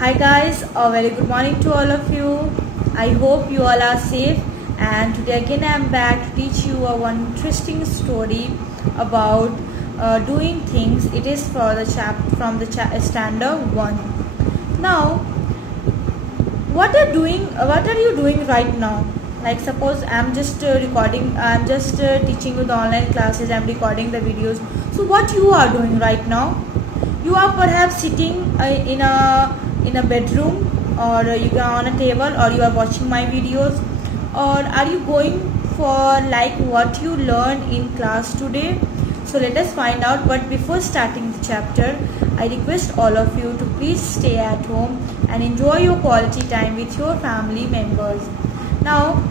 Hi guys, a very good morning to all of you. I hope you all are safe, and today again I am back to teach you one interesting story about doing things. It is for the standard 1. Now, what are you doing right now? Like suppose I am just recording, I am just teaching you the online classes, I am recording the videos. So what you are doing right now? You are perhaps sitting in a bedroom, or you are on a table, or you are watching my videos, or are you going for like what you learned in class today? So let us find out. But before starting the chapter, I request all of you to please stay at home and enjoy your quality time with your family members. Now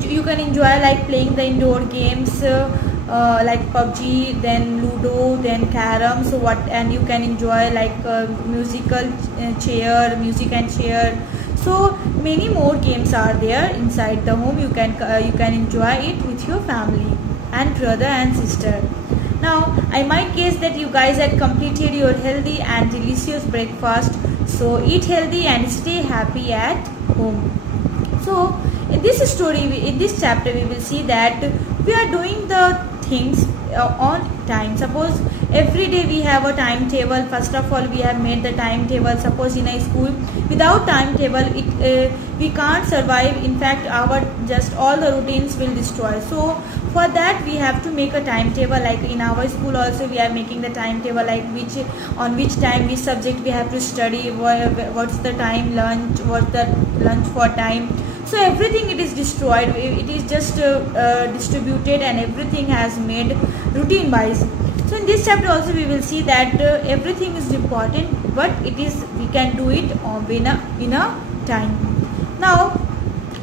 you can enjoy like playing the indoor games like PUBG, then Ludo, then Carom. So and you can enjoy like music and chair. So many more games are there inside the home. You can enjoy it with your family and brother and sister. Now I might guess that you guys had completed your healthy and delicious breakfast. So eat healthy and stay happy at home. So in this chapter we will see that we are doing the things on time. Suppose every day we have a timetable. First of all, we have made the timetable. Suppose in a school, without timetable we can't survive. In fact, all the routines will destroy. So for that we have to make a timetable. Like in our school also we are making the timetable, like on which time, which subject we have to study, what's the time lunch, what's the lunch for time. So everything it is destroyed. It is just distributed, and everything has made routine wise. So in this chapter also we will see that everything is important, but we can do it in a time. Now,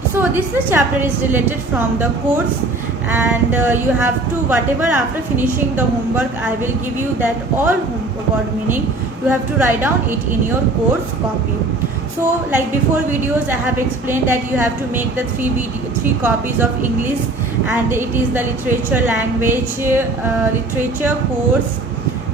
so this chapter is related from the course, and you have to, whatever after finishing the homework I will give you, that all homework meaning you have to write down it in your course copy. So like before videos I have explained that you have to make the three copies of English, and it is the literature, language, literature course,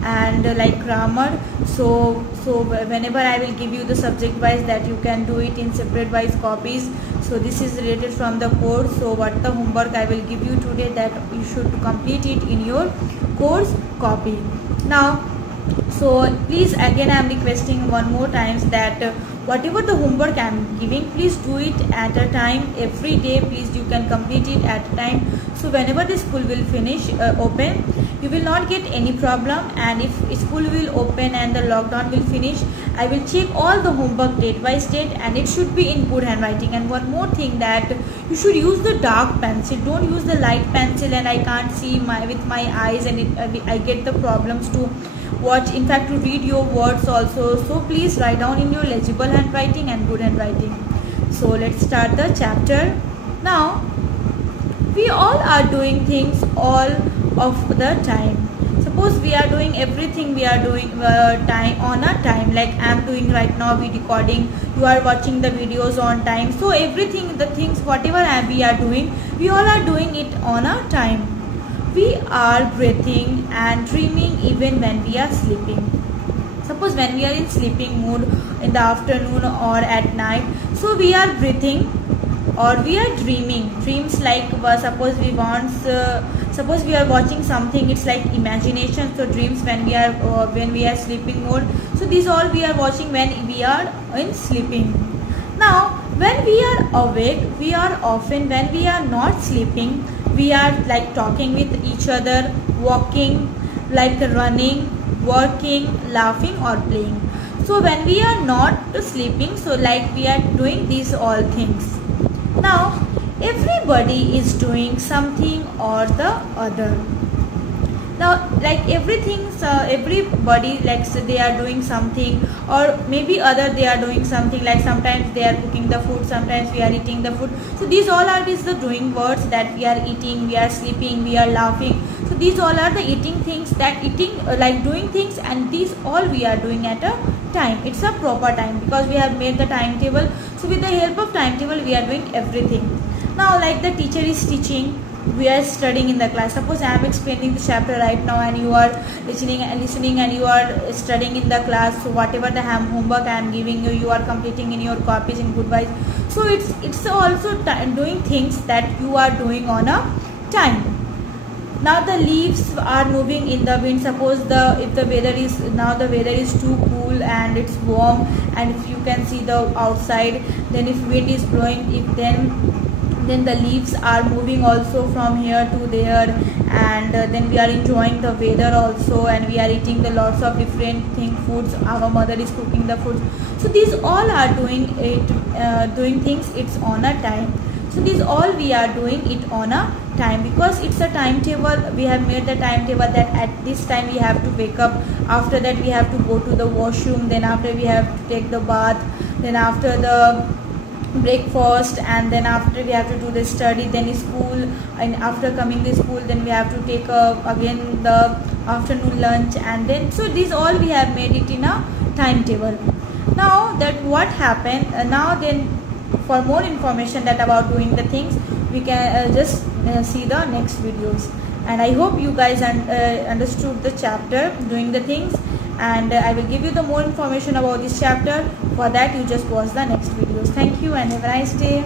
and like grammar. So whenever I will give you the subject wise, that you can do it in separate wise copies. So this is related from the course. So what the homework I will give you today, that you should complete it in your course copy. Now, so please again I am requesting one more times that whatever the homework I am giving, please do it at a time. Every day please you can complete it at a time. So whenever the school will finish open, you will not get any problem. And if school will open and the lockdown will finish, I will check all the homework date by date, and it should be in good handwriting. And one more thing, that you should use the dark pencil. Don't use the light pencil, and I can't see with my eyes, and I get the problems to watch, in fact to read your words also. So please write down in your legible handwriting and good handwriting. So let's start the chapter. Now, we all are doing things all of the time. Suppose we are doing everything, we are doing time on a time. Like I am doing right now, we recording, you are watching the videos on time. So everything, the things whatever we are doing, we all are doing it on a time. We are breathing and dreaming even when we are sleeping. Suppose when we are in sleeping mood in the afternoon or at night, so we are breathing or we are dreaming. Dreams like suppose we are watching something, it's like imagination. So dreams when we are sleeping mode. So these all we are watching when we are in sleeping. Now when we are awake, we are often, when we are not sleeping, we are like talking with each other, walking, like running, working, laughing or playing. So when we are not sleeping, so like we are doing these all things. Now everybody is doing something or the other. Now like everybody, like so they are doing something, or maybe other they are doing something, like sometimes they are cooking the food, sometimes we are eating the food. So these all are the doing words, that we are eating, we are sleeping, we are laughing. So these all are the eating things, that eating like doing things, and these all we are doing at a time. It's a proper time because we have made the timetable. So with the help of timetable we are doing everything. Now like the teacher is teaching, we are studying in the class. Suppose I am explaining the chapter right now and you are listening and you are studying in the class. So whatever the homework I am giving you, you are completing in your copies in good wise. So it's also doing things that you are doing on a time. Now the leaves are moving in the wind. Suppose if the weather is too cool and it's warm, and if you can see the outside, then if wind is blowing, then the leaves are moving also from here to there, and then we are enjoying the weather also, and we are eating the lots of different foods. Our mother is cooking the foods. So these all are doing things. It's on a time. So these all we are doing it on a time, because it's a timetable. We have made the timetable that at this time we have to wake up, after that we have to go to the washroom, then after we have to take the bath, then after the breakfast, and then after we have to do the study, then school, and after coming to school then we have to take again the afternoon lunch, and then so these all we have made it in a timetable. Now that what happened, now then for more information that about doing the things, we can just see the next videos. And I hope you guys understood the chapter doing the things, and I will give you the more information about this chapter. For that you just watch the next videos. Thank you and have a nice day.